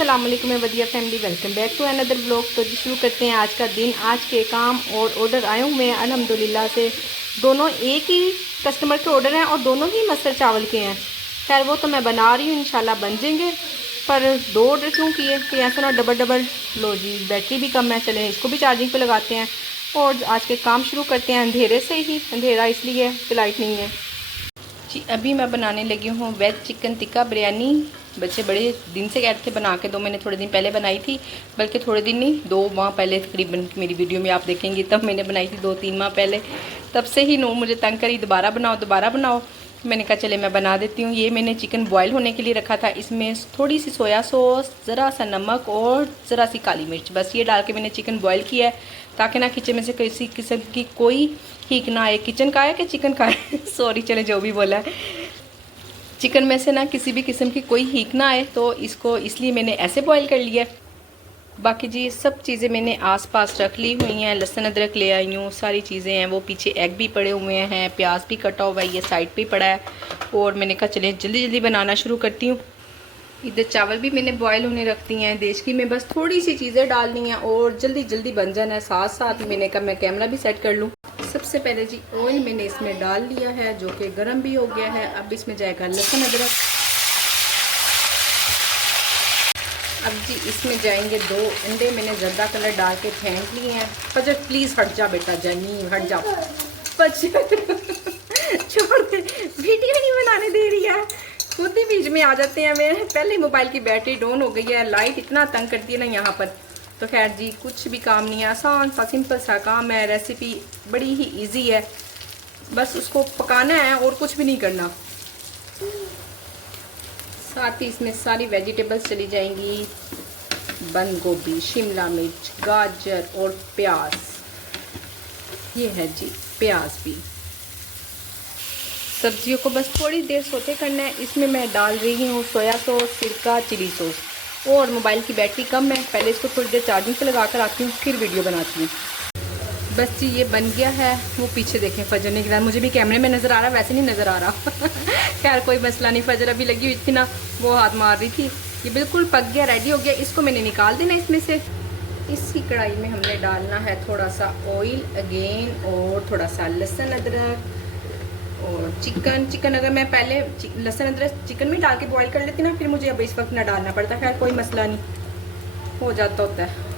अस्सलाम वालेकुम वदिया family, welcome back to another vlog. तो जी शुरू करते हैं आज का दिन। आज के काम और ऑर्डर आए हुए हैं अल्हम्दुलिल्लाह से। दोनों एक ही कस्टमर के ऑर्डर हैं और दोनों ही मस्टर्ड चावल के हैं। खैर वो तो मैं बना रही हूँ, इंशाल्लाह बन जाएंगे। पर दो ऑर्डर क्यों किए कि ऐसा ना डबल डबल। लो जी, बैटरी भी कम है, चले इसको भी चार्जिंग पे लगाते हैं और आज के काम शुरू करते हैं। अंधेरे से ही, अंधेरा इसलिए है कि लाइट नहीं है जी। अभी मैं बनाने लगी हूँ वेज चिकन टिक्का बिरयानी। बच्चे बड़े दिन से कहते थे बना के दो, मैंने थोड़े दिन पहले बनाई थी, बल्कि थोड़े दिन नहीं 2 माह पहले तकरीबन। मेरी वीडियो में आप देखेंगे तब मैंने बनाई थी 2-3 माह पहले। तब से ही नो मुझे तंग करी दोबारा बनाओ। मैंने कहा चले मैं बना देती हूँ। ये मैंने चिकन बॉयल होने के लिए रखा था। इसमें थोड़ी सी सोया सॉस, ज़रा सा नमक और ज़रा सी काली मिर्च, बस ये डाल के मैंने चिकन बॉयल किया है ताकि ना किचन में से किसी किस्म की कोई हीक ना आए। किचन का है कि चिकन का है सॉरी, चले जो भी बोला है, चिकन में से ना किसी भी किस्म की कोई हीक ना आए, तो इसको इसलिए मैंने ऐसे बॉईल कर लिया। बाकी जी सब चीज़ें मैंने आसपास रख ली हुई हैं। लहसुन अदरक ले आई हूँ, सारी चीज़ें हैं। वो पीछे एग भी पड़े हुए हैं, प्याज भी कटा हुआ है, ये साइड पे पड़ा है। और मैंने कहा चले जल्दी जल्दी बनाना शुरू करती हूँ। इधर चावल भी मैंने बॉयल होने रख दी हैं। देशकी में बस थोड़ी सी चीज़ें डालनी हैं और जल्दी जल्दी बन जाना है। साथ साथ मैंने कहा मैं कैमरा भी सेट कर लूँ। सबसे पहले जी ऑयल मैंने इसमें डाल लिया है जो कि गर्म भी हो गया है। अब इसमें जाएगा लहसुन अदरक। अब जी इसमें जाएंगे 2 अंडे, मैंने जर्दा कलर डाल के फेंक लिए हैं। फजर प्लीज़ हट जा बेटा, जानी हट जा। छोड़ दे, वीडियो नहीं बनाने दे रही है, खुद ही बीच में आ जाते हैं। मेरे पहले मोबाइल की बैटरी डाउन हो गई है, लाइट इतना तंग करती है ना यहाँ पर। तो खैर जी कुछ भी काम नहीं है, आसान सा सिंपल सा काम है। रेसिपी बड़ी ही इजी है, बस उसको पकाना है और कुछ भी नहीं करना। साथ ही इसमें सारी वेजिटेबल्स चली जाएंगी, बंद गोभी, शिमला मिर्च, गाजर और प्याज। ये है जी प्याज भी। सब्जियों को बस थोड़ी देर सोते करना है। इसमें मैं डाल रही हूँ सोया सॉस, सिरका, चिली सॉस। और मोबाइल की बैटरी कम है, पहले इसको थोड़ी देर चार्जिंग पे लगा कर आती हूँ, फिर वीडियो बनाती हूँ। बस जी ये बन गया है। वो पीछे देखें फजर ने गिरा, मुझे भी कैमरे में नज़र आ रहा, वैसे नहीं नज़र आ रहा खैर कोई मसला नहीं। फजर अभी लगी हुई थी ना, वो हाथ मार रही थी। ये बिल्कुल पक गया, रेडी हो गया। इसको मैंने निकाल देना इसमें से। इसी कढ़ाई में हमने डालना है थोड़ा सा ऑयल अगेन और थोड़ा सा लहसुन अदरक और चिकन अगर मैं पहले लहसुन अदरक चिकन में डाल के बॉईल कर लेती ना, फिर मुझे अब इस वक्त ना डालना पड़ता। खैर कोई मसला नहीं, हो जाता होता है।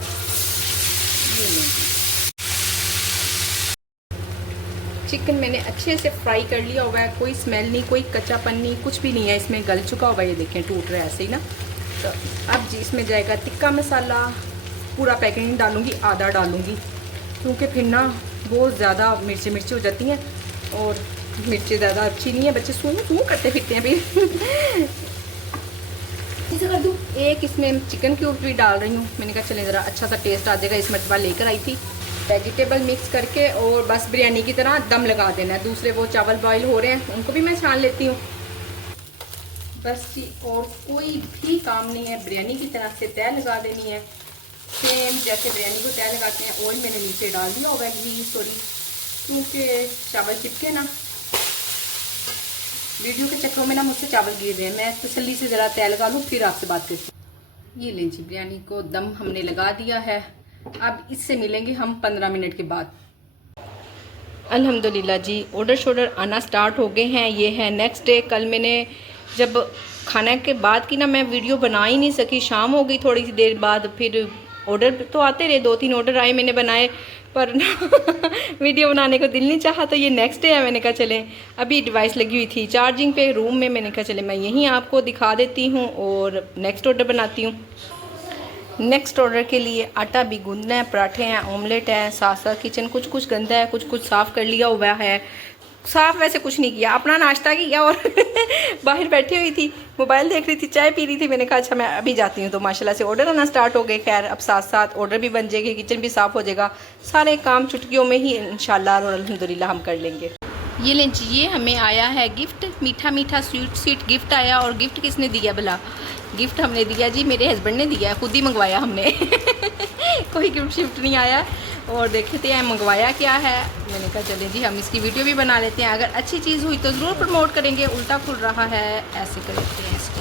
चिकन मैंने अच्छे से फ्राई कर लिया हुआ है, कोई स्मेल नहीं, कोई कच्चापन नहीं, कुछ भी नहीं है। इसमें गल चुका हुआ है, ये देखें टूट रहा है ऐसे ही ना। तो अब जी इसमें जाएगा टिक्का मसाला। पूरा पैकेट नहीं डालूँगी, आधा डालूँगी, क्योंकि फिर ना बहुत ज़्यादा मिर्ची हो जाती हैं और मिर्ची ज़्यादा अच्छी नहीं है। बच्चे सूँ करते फिरते हैं अभी इसे कर दूँ। एक इसमें चिकन क्यूब भी डाल रही हूँ, मैंने कहा चले ज़रा अच्छा सा टेस्ट आ जाएगा। इस मरतबा लेकर आई थी। वेजिटेबल मिक्स करके और बस बिरयानी की तरह दम लगा देना है। दूसरे वो चावल बॉईल हो रहे हैं, उनको भी मैं छान लेती हूँ। बस जी और कोई भी काम नहीं है, बिरयानी की तरह से तय लगा देनी है, सेम जैसे बिरयानी को तय लगाते हैं। ऑयल मैंने नीचे डाल दिया होगा जी, सॉरी, क्योंकि चावल चिपके ना, वीडियो के चक्करों में ना मुझसे चावल गिर रहे हैं। मैं तसल्ली से ज़रा तय लगा लूँ फिर आपसे बात करती हूँ। ये लें जी बिरयानी को दम हमने लगा दिया है। अब इससे मिलेंगे हम 15 मिनट के बाद। अल्हम्दुलिल्लाह जी ऑर्डर शोर्डर आना स्टार्ट हो गए हैं। ये है नेक्स्ट डे। कल मैंने जब खाने के बाद की ना मैं वीडियो बना ही नहीं सकी, शाम हो गई थोड़ी सी देर बाद। फिर ऑर्डर तो आते रहे, 2-3 ऑर्डर आए, मैंने बनाए, पर वीडियो बनाने को दिल नहीं चाहा। तो ये नेक्स्ट डे है, मैंने कहा चलें। अभी डिवाइस लगी हुई थी चार्जिंग पे रूम में, मैंने कहा चले मैं यहीं आपको दिखा देती हूँ और नेक्स्ट ऑर्डर बनाती हूँ। नेक्स्ट ऑर्डर के लिए आटा भी गूंदना है, पराठे हैं, ऑमलेट है। साथ साथ किचन कुछ गंदा है, कुछ साफ़ कर लिया हुआ है। साफ़ वैसे कुछ नहीं किया, अपना नाश्ता किया और बाहर बैठी हुई थी, मोबाइल देख रही थी, चाय पी रही थी। मैंने कहा अच्छा मैं अभी जाती हूँ। तो माशाल्लाह से ऑर्डर आना स्टार्ट हो गए। खैर अब साथ साथ ऑर्डर भी बन जाएगी, किचन भी साफ़ हो जाएगा। सारे काम चुटकियों में ही इंशाल्लाह और अल्हम्दुलिल्लाह हम कर लेंगे। ये लें जी, ये हमें आया है गिफ्ट, मीठा स्वीट गिफ्ट आया। और गिफ्ट किसने दिया भला? गिफ्ट हमने दिया जी, मेरे हस्बैंड ने दिया, खुद ही मंगवाया हमने कोई गिफ्ट शिफ्ट नहीं आया। और देखते हैं मंगवाया क्या है। मैंने कहा चलें जी हम इसकी वीडियो भी बना लेते हैं, अगर अच्छी चीज़ हुई तो ज़रूर प्रमोट करेंगे। उल्टा खुल रहा है, ऐसे कर लेते हैं इसको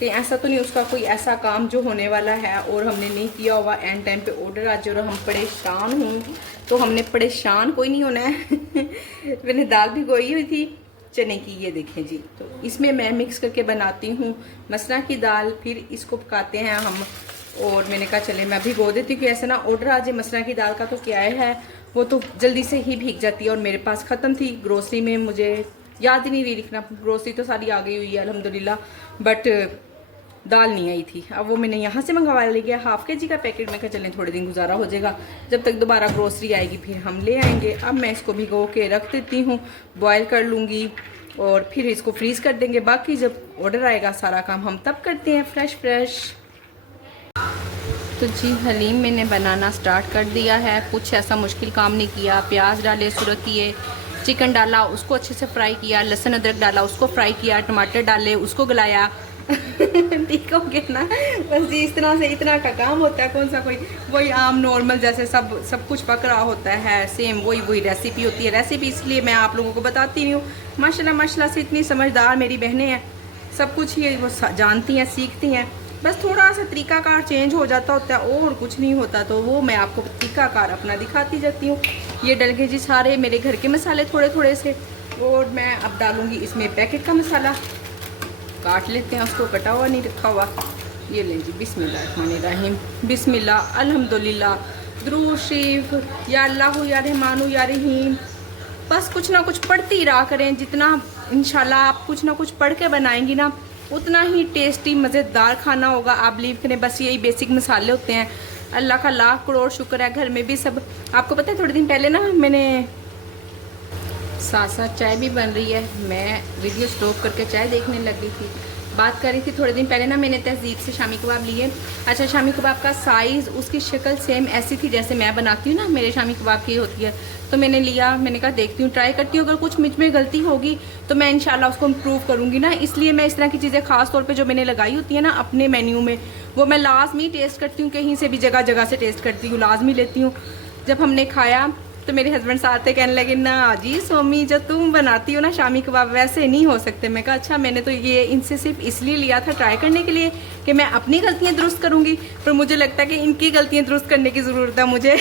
कहीं ऐसा तो नहीं उसका कोई ऐसा काम जो होने वाला है और हमने नहीं किया हुआ, एंड टाइम पे ऑर्डर आ जाए और हम परेशान हों। तो हमने परेशान कोई नहीं होना है। मैंने दाल भिगोई हुई थी चने की, ये देखें जी। तो इसमें मैं मिक्स करके बनाती हूँ मसरा की दाल, फिर इसको पकाते हैं हम। और मैंने कहा चले मैं भिगो देती हूँ कि ऐसा ना ऑर्डर आ जाए मसरा की दाल का, तो क्या है वो तो जल्दी से ही भीग जाती है। और मेरे पास ख़त्म थी ग्रोसरी में, मुझे याद ही नहीं रही लिखना, ग्रोसरी तो सारी आ गई हुई है अल्हम्दुलिल्लाह, बट दाल नहीं आई थी। अब वो मैंने यहाँ से मंगवा लिया हाफ के जी का पैकेट। मैं कहा चलें थोड़े दिन गुजारा हो जाएगा, जब तक दोबारा ग्रोसरी आएगी फिर हम ले आएंगे। अब मैं इसको भिगो के रख देती हूँ, बॉयल कर लूँगी और फिर इसको फ्रीज़ कर देंगे। बाकी जब ऑर्डर आएगा सारा काम हम तब करते हैं फ्रेश। तो जी हलीम मैंने बनाना स्टार्ट कर दिया है, कुछ ऐसा मुश्किल काम नहीं किया। प्याज डाले, सुरख किए, चिकन डाला, उसको अच्छे से फ्राई किया, लहसुन अदरक डाला, उसको फ्राई किया, टमाटर डाले, उसको गलाया। ठीक हो गया ना, बस जी इस तरह से इतना का काम होता है। कौन सा कोई वही आम नॉर्मल जैसे सब कुछ पक रहा होता है, सेम वही रेसिपी होती है। रेसिपी इसलिए मैं आप लोगों को बताती नहीं हूँ। माशाल्लाह से इतनी समझदार मेरी बहनें हैं, सब कुछ ही वो जानती हैं, सीखती हैं। बस थोड़ा सा तरीकाकार चेंज हो जाता होता है और कुछ नहीं होता, तो वो मैं आपको तरीकाकार अपना दिखाती जाती हूँ। ये डल गए जी सारे मेरे घर के मसाले थोड़े से, और मैं अब डालूँगी इसमें पैकेट का मसाला। काट लेते हैं उसको, कटा हुआ नहीं रखा हुआ। ये लें जी, बिस्मिल्लाहिर्रहमानिर्रहीम, बिस्मिल्लाह अल्हम्दुलिल्लाह, दुरूद शरीफ, या अल्लाह या रहमानु या रहीम। बस कुछ ना कुछ पढ़ती रहा करें, जितना इंशाल्लाह आप कुछ ना कुछ पढ़ के बनाएंगी ना उतना ही टेस्टी मज़ेदार खाना होगा। आप बिलीव करें, बस यही बेसिक मसाले होते हैं। अल्लाह का लाख करोड़ शुक्र है, घर में भी सब आपको पता है। थोड़े दिन पहले ना मैंने साथ साथ चाय भी बन रही है, मैं वीडियो स्टॉप करके चाय देखने लग गई थी। बात कर रही थी थोड़े दिन पहले ना, मैंने तहजीब से शामी कबाब लिए। अच्छा, शामी कबाब का साइज़, उसकी शक्ल सेम ऐसी थी जैसे मैं बनाती हूँ ना, मेरे शामी कबाब की होती है। तो मैंने लिया, मैंने कहा देखती हूँ, ट्राई करती हूँ, अगर कुछ मुझ में गलती होगी तो मैं इंशाल्लाह उसको इम्प्रूव करूँगी ना। इसलिए मैं इस तरह की चीज़ें ख़ास तौर पे जो मैंने लगाई होती है ना अपने मेन्यू में, वो मैं लाजमी टेस्ट करती हूँ, कहीं से भी जगह से टेस्ट करती हूँ, लाजमी लेती हूँ। जब हमने खाया तो मेरे हस्बैंड साथ थे, कहने लगे ना जी सोमी जो तुम बनाती हो ना शामी कबाब वैसे नहीं हो सकते। मैं कहा अच्छा, मैंने तो ये इनसे सिर्फ इसलिए लिया था ट्राई करने के लिए कि मैं अपनी गलतियां दुरुस्त करूंगी, पर मुझे लगता है कि इनकी गलतियां दुरुस्त करने की ज़रूरत है मुझे।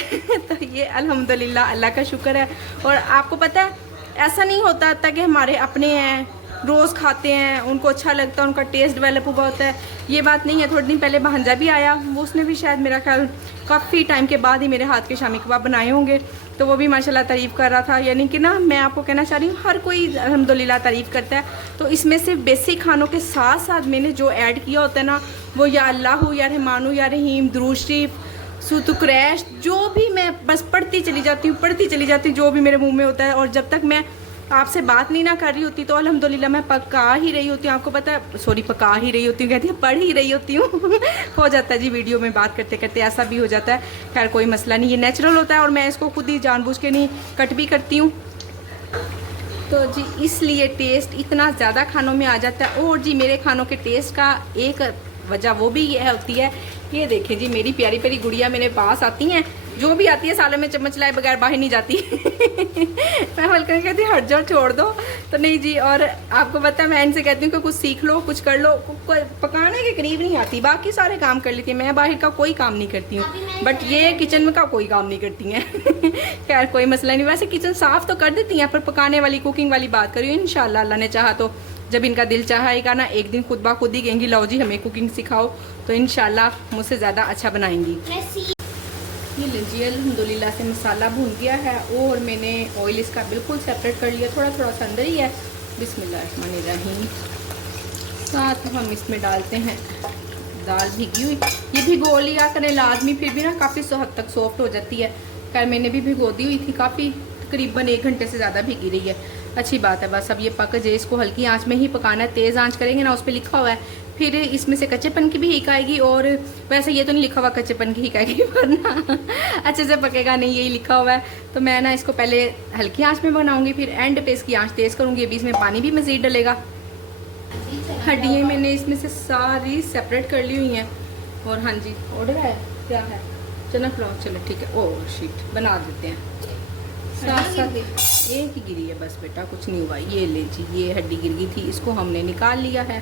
तो ये अल्हम्दुलिल्लाह अल्लाह का शुक्र है। और आपको पता है ऐसा नहीं होता था कि हमारे अपने हैं, रोज़ खाते हैं, उनको अच्छा लगता है, उनका टेस्ट डेवलप हुआ होता है, ये बात नहीं है। थोड़े दिन पहले भांजा भी आया, वो उसने भी शायद मेरा ख्याल काफ़ी टाइम के बाद ही मेरे हाथ के शामी कबाब बनाए होंगे, तो वो भी माशाल्लाह तारीफ़ कर रहा था। यानी कि ना मैं आपको कहना चाह रही हूँ हर कोई अल्हम्दुलिल्लाह तारीफ़ करता है। तो इसमें सिर्फ बेसिक खानों के साथ साथ मैंने जो ऐड किया होता है ना, वो या अल्लाह या रहमानु या रहीम, दुरूद शरीफ, सूतु क्रैश, जो भी मैं बस पढ़ती चली जाती हूँ जो भी मेरे मुंह में होता है। और जब तक मैं आपसे बात नहीं ना कर रही होती तो अल्हम्दुलिल्लाह मैं पका ही रही होती हूँ। आपको पता है, सॉरी पका ही रही होती हूँ, कहती है पढ़ ही रही होती हूँ। हो जाता है जी वीडियो में बात करते करते ऐसा भी हो जाता है। खैर कोई मसला नहीं, ये नेचुरल होता है और मैं इसको खुद ही जानबूझ के नहीं कट भी करती हूँ। तो जी इसलिए टेस्ट इतना ज़्यादा खानों में आ जाता है। और जी मेरे खानों के टेस्ट का एक वजह वो भी यह होती है, ये देखें जी मेरी प्यारी प्यारी गुड़िया मेरे पास आती हैं, जो भी आती है सालों में चम्मच लाए बगैर बाहर नहीं जाती। मैं हल्का कहती हट जाओ छोड़ दो, तो नहीं जी। और आपको पता है मैं इनसे कहती हूँ कि कुछ सीख लो, कुछ कर लो। पकाने के करीब नहीं आती, बाकी सारे काम कर लेती है, मैं बाहर का कोई काम नहीं करती हूँ, बट ये किचन में का कोई काम नहीं करती हैं। खैर कोई मसला नहीं, वैसे किचन साफ़ तो कर देती हैं, पर पकाने वाली कुकिंग वाली बात करी इंशाल्लाह अल्लाह ने चाहा तो जब इनका दिल चाहेगा ना एक दिन खुद ब खुद ही कहेंगी लाओ जी हमें कुकिंग सिखाओ, तो इंशाल्लाह मुझसे ज़्यादा अच्छा बनाएंगी। ये लीजिए अल्हम्दुलिल्लाह से मसाला भून गया है और मैंने ऑयल इसका बिल्कुल सेपरेट कर लिया, थोड़ा थोड़ा सा अंदर ही है। बिस्मिल्लाहिर्रहमानिर्रहीम। साथ हम इसमें डालते हैं दाल भिगी हुई, ये भिगो लिया करें लाजमी, फिर भी ना काफ़ी हद तक सॉफ्ट हो जाती है। खैर मैंने भी भिगो दी हुई थी, काफ़ी तकरीबन 1 घंटे से ज़्यादा भिगी रही है, अच्छी बात है। बस अब ये पक जाए, इसको हल्की आंच में ही पकाना है, तेज़ आंच करेंगे ना उस पर लिखा हुआ है फिर इसमें से कच्चेपन की भी हिक आएगी, और वैसे ये तो नहीं लिखा हुआ कच्चेपन की हिक आएगी वरना अच्छे से पकेगा नहीं, यही लिखा हुआ है। तो मैं ना इसको पहले हल्की आंच में बनाऊंगी, फिर एंड पे इसकी आंच तेज़ करूँगी, अभी इसमें पानी भी मज़ीद डलेगा। हड्डियाँ मैंने इसमें से सारी सेपरेट कर ली हुई हैं। और हाँ जी ऑर्डर है, क्या है, चना पुलाव, चलो ठीक है। ओह शीट बना देते हैं साथ साथ, एक ही गिरी है बस बेटा, कुछ नहीं हुआ। ये ले जी, ये हड्डी गिर गई थी, इसको हमने निकाल लिया है।